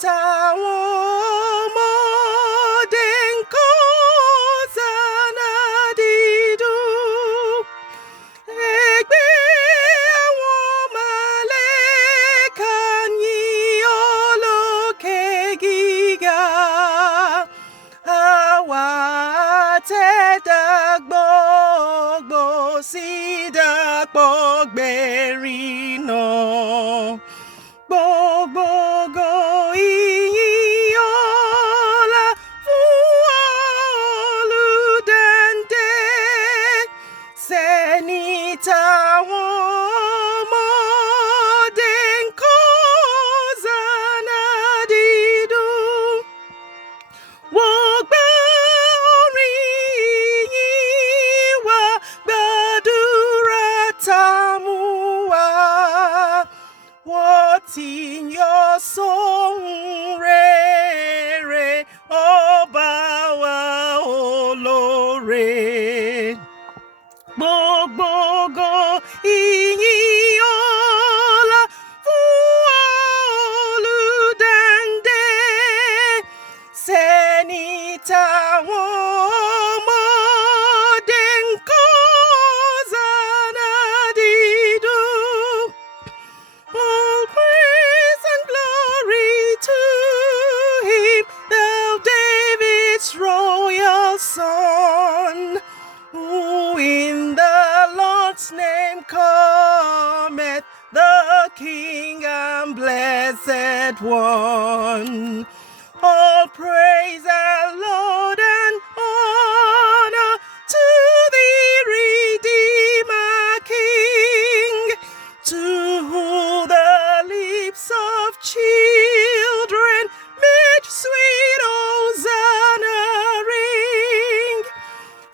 táwọn ọmọdé ń kọ́ Hòsánà dídùn. Ẹgbẹ́ àwọn màlàíkà yìn ọ́ lókè gíga. Àwa àtẹ̀dá gbogbo sì dàpọ̀ gbérin náà. Gbogbo ògo ìyìn ọlá fún Olùdáǹdè. Sẹ́ni táwọn ọmọdé ń kọ́ Hòsánà dídùn. Wọ́n gbé orin ìyìn wá, gbàdúrà támú wá. Wọ́n ti yọ̀ sóhun rere, ọba wa olóore. Gbogbo ògo ìyìn ọlá fún Olùdáǹdè. Sẹ́ni táwọn ọmọdé ń kọ́ Hòsánà dídùn. All praise and glory to him, thou David's royal son, who in the Lord's name cometh, the King and Blessed One. All praise and Lord and honor to thee, Redeemer King, to who the lips of children made sweet Hosanna ring.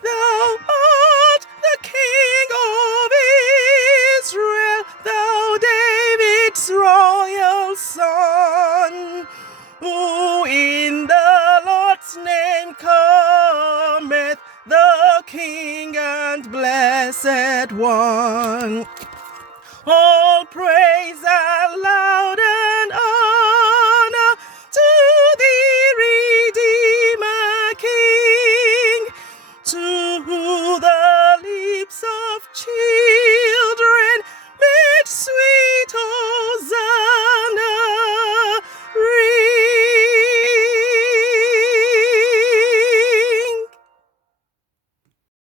Thou art the King of Israel, thou David's royal son, who in the Lord's name cometh, the King and Blessed One. All praise